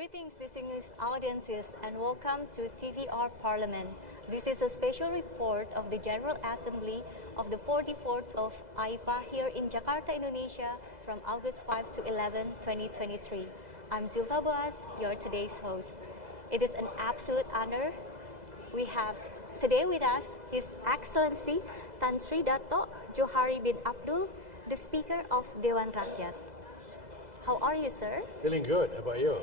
Greetings, distinguished audiences, and welcome to TVR Parlemen. This is a special report of the General Assembly of the 44th of AIPA here in Jakarta, Indonesia from August 5 to 11, 2023. I'm Zilva Boas, your today's host. It is an absolute honor. We have today with us His Excellency Tan Sri Dato Johari bin Abdul, the Speaker of Dewan Rakyat. How are you, sir? Feeling good. How about you?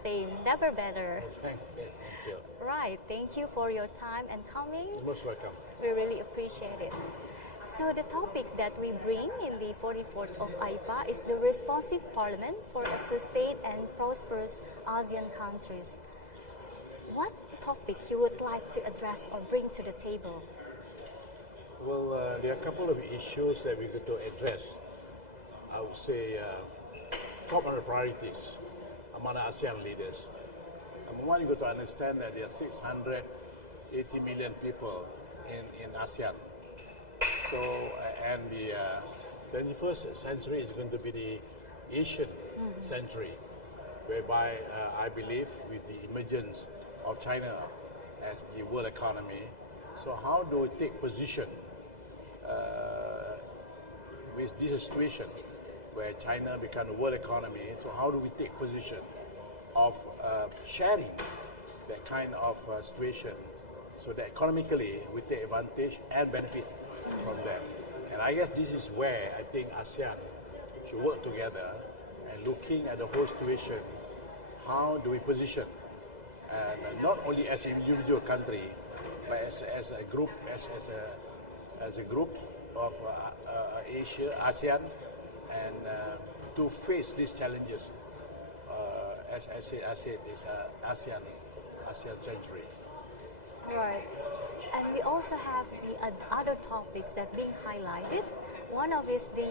Same, never better. Thank you. Right, thank you for your time and coming. You're most welcome. We really appreciate it. So the topic that we bring in the 44th of AIPA is the responsive parliament for a sustained and prosperous ASEAN countries. What topic you would like to address or bring to the table? Well, there are a couple of issues that we're going to address. I would say top on the priorities among the ASEAN leaders. Number one, you've got to understand that there are 680 million people in ASEAN. So, and the 21st century is going to be the Asian century, whereby I believe with the emergence of China as the world economy, so how do we take position with this situation where China becomes a world economy? So how do we take position of sharing that kind of situation so that economically we take advantage and benefit from them? And I guess this is where I think ASEAN should work together and looking at the whole situation, how do we position, and not only as an individual country, but as a group, as a group of Asia, ASEAN, and to face these challenges, as I said, is ASEAN century. Right. And we also have the other topics that being highlighted. One of is the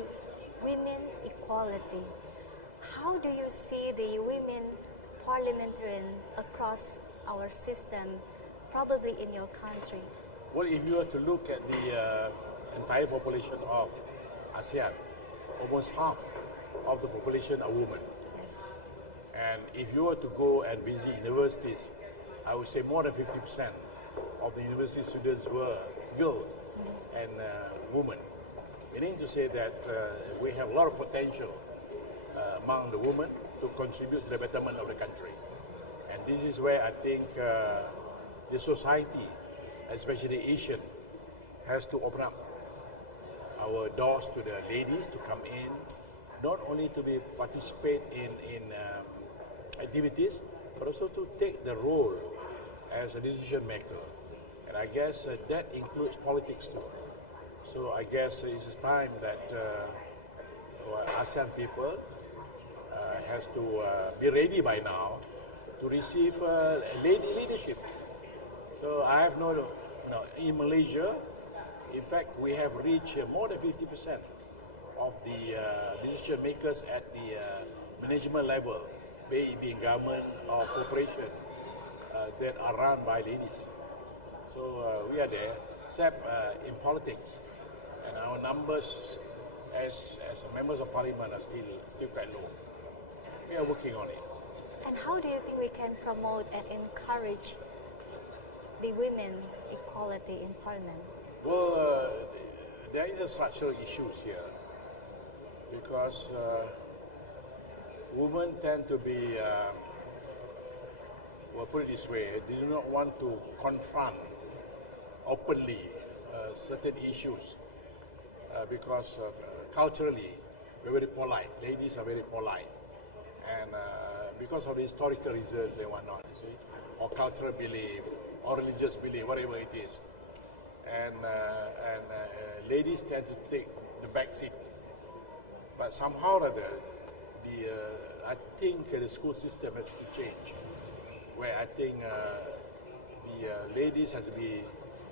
women equality. How do you see the women parliamentarian across our system, probably in your country? Well, if you were to look at the entire population of ASEAN, almost half of the population are women. Yes. And if you were to go and visit universities, I would say more than 50% of the university students were girls and women. Meaning to say that we have a lot of potential among the women to contribute to the betterment of the country. And this is where I think the society, especially Asian, has to open up our doors to the ladies to come in, not only to be participate in activities, but also to take the role as a decision maker. And I guess that includes politics too. So I guess it's time that ASEAN people has to be ready by now to receive lady leadership. So I have no, in Malaysia, in fact, we have reached more than 50% of the decision makers at the management level, be it in government or corporation, that are run by ladies. So we are there, except in politics, and our numbers as members of parliament are still quite low. We are working on it. And how do you think we can promote and encourage the women equality in parliament? Well, there is a structural issues here because women tend to be, well, put it this way, they do not want to confront openly certain issues because culturally we're very polite. Ladies are very polite, and because of the historical reasons and whatnot, you see, or cultural belief, or religious belief, whatever it is. And ladies tend to take the back seat. But somehow or other, I think the school system has to change, where I think the ladies have to be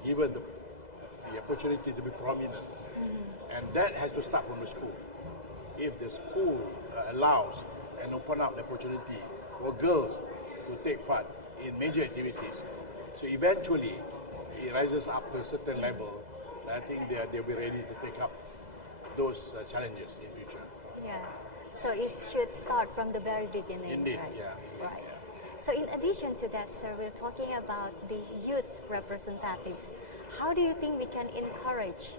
given the opportunity to be prominent. And that has to start from the school. If the school allows and open up the opportunity for girls to take part in major activities, so eventually it rises up to a certain level, I think they'll be ready to take up those challenges in future. Yeah, so it should start from the very beginning. Indeed, right? yeah. Right. Yeah. So in addition to that, sir, we're talking about the youth representatives. How do you think we can encourage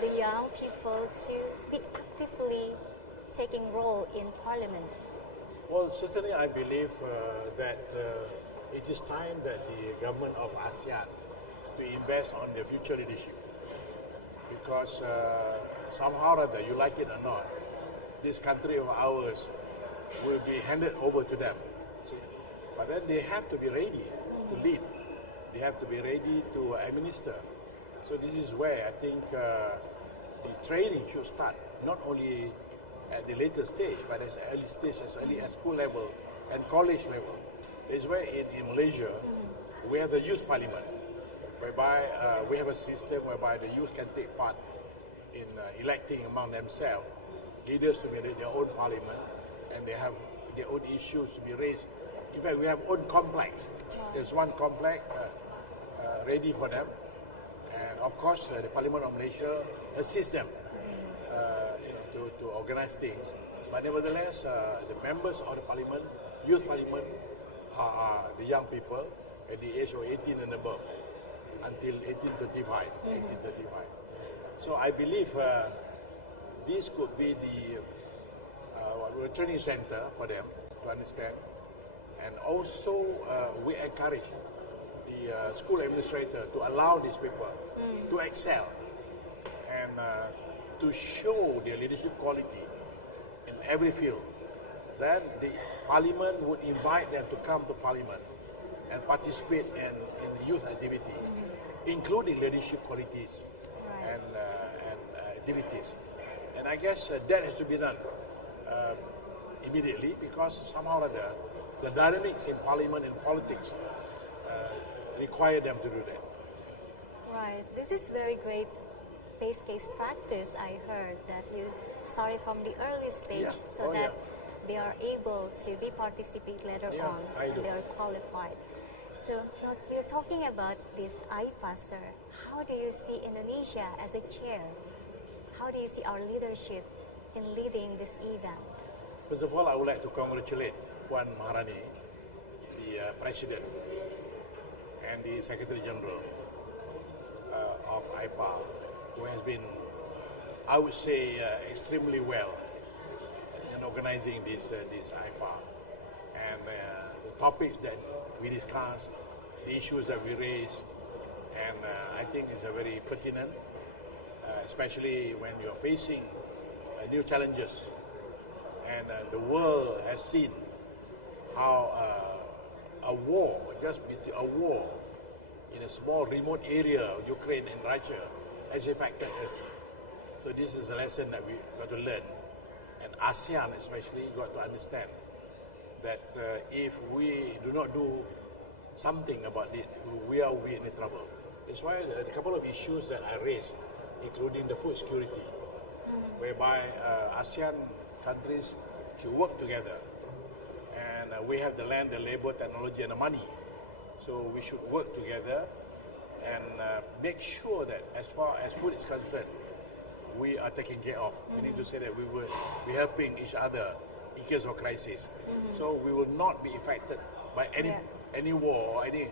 the young people to be actively taking role in Parliament? Well, certainly I believe that it is time that the government of ASEAN to invest on the future leadership. Because somehow or other, you like it or not, this country of ours will be handed over to them. See? But then they have to be ready to lead. They have to be ready to administer. So this is where I think the training should start, not only at the later stage, but as early stage, as early as school level and college level. This is where in Malaysia, we have the youth parliament, whereby we have a system whereby the youth can take part in electing among themselves leaders to be their own parliament, and they have their own issues to be raised. In fact, we have own complex. There's one complex ready for them, and of course, the Parliament of Malaysia assists them to organize things. But nevertheless, the members of the Parliament, youth Parliament, are the young people at the age of 18 and above until 1835. So I believe this could be the training center for them to understand. And also, we encourage the school administrator to allow these people to excel and to show their leadership quality in every field. Then the Parliament would invite them to come to Parliament and participate in youth activity, including leadership qualities and activities. And I guess that has to be done immediately, because somehow or other, the dynamics in Parliament and politics require them to do that. Right. This is very great base case practice. I heard that you started from the early stage so that they are able to be participate later on and they are qualified. So now we're talking about this AIPA, sir. How do you see Indonesia as a chair? How do you see our leadership in leading this event? First of all, I would like to congratulate Puan Maharani, the President and the Secretary General of AIPA, who has been, I would say, extremely well in organizing this AIPA. And the topics that we discussed, the issues that we raised, and I think it's a very pertinent, especially when you're facing new challenges. And the world has seen how a war, a war in a small remote area of Ukraine and Russia has affected us. So this is a lesson that we got to learn. And ASEAN especially got to understand that if we do not do something about it, we are in trouble. That's why a couple of issues that I raised, including the food security, whereby ASEAN countries should work together. And we have the land, the labor, technology, and the money. So we should work together and make sure that as far as food is concerned, we are taken care of. We need to say that we will be helping each other in case of crisis. So we will not be affected by any war or any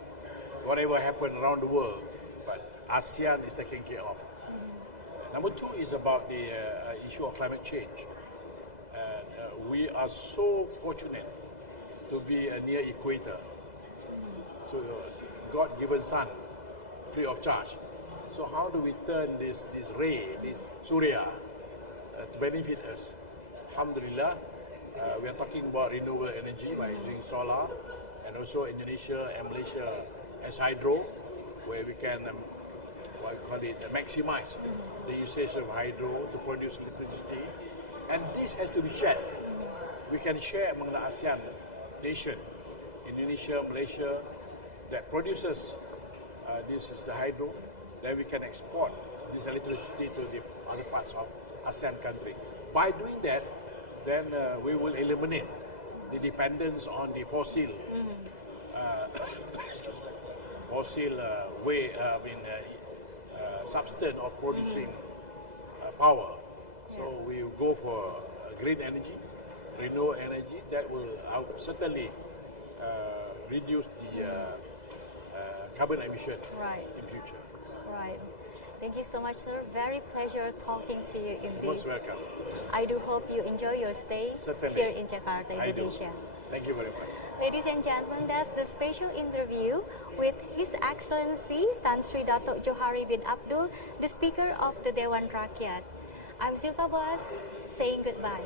whatever happens around the world. But ASEAN is taken care of. Number two is about the issue of climate change. We are so fortunate to be near equator. So God-given sun, free of charge. So how do we turn this ray, this surya, to benefit us? Alhamdulillah, we are talking about renewable energy by using solar, and also Indonesia and Malaysia as hydro, where we can maximize the usage of hydro to produce electricity. And this has to be shared. We can share among the ASEAN nation, Indonesia, Malaysia, that produces this is the hydro. Then we can export this electricity to the other parts of ASEAN country. By doing that, then we will eliminate the dependence on the fossil substance of producing power. So we will go for green energy, renewable energy. That will certainly reduce the carbon emission Right. in future. Right. Thank you so much, sir. Very pleasure talking to you indeed. Most welcome. I do hope you enjoy your stay Certainly. here in Jakarta, I do. Indonesia. Thank you very much. Ladies and gentlemen, that's the special interview with His Excellency Tan Sri Dato Johari bin Abdul, the Speaker of the Dewan Rakyat. I'm Zilfa Boas, saying goodbye.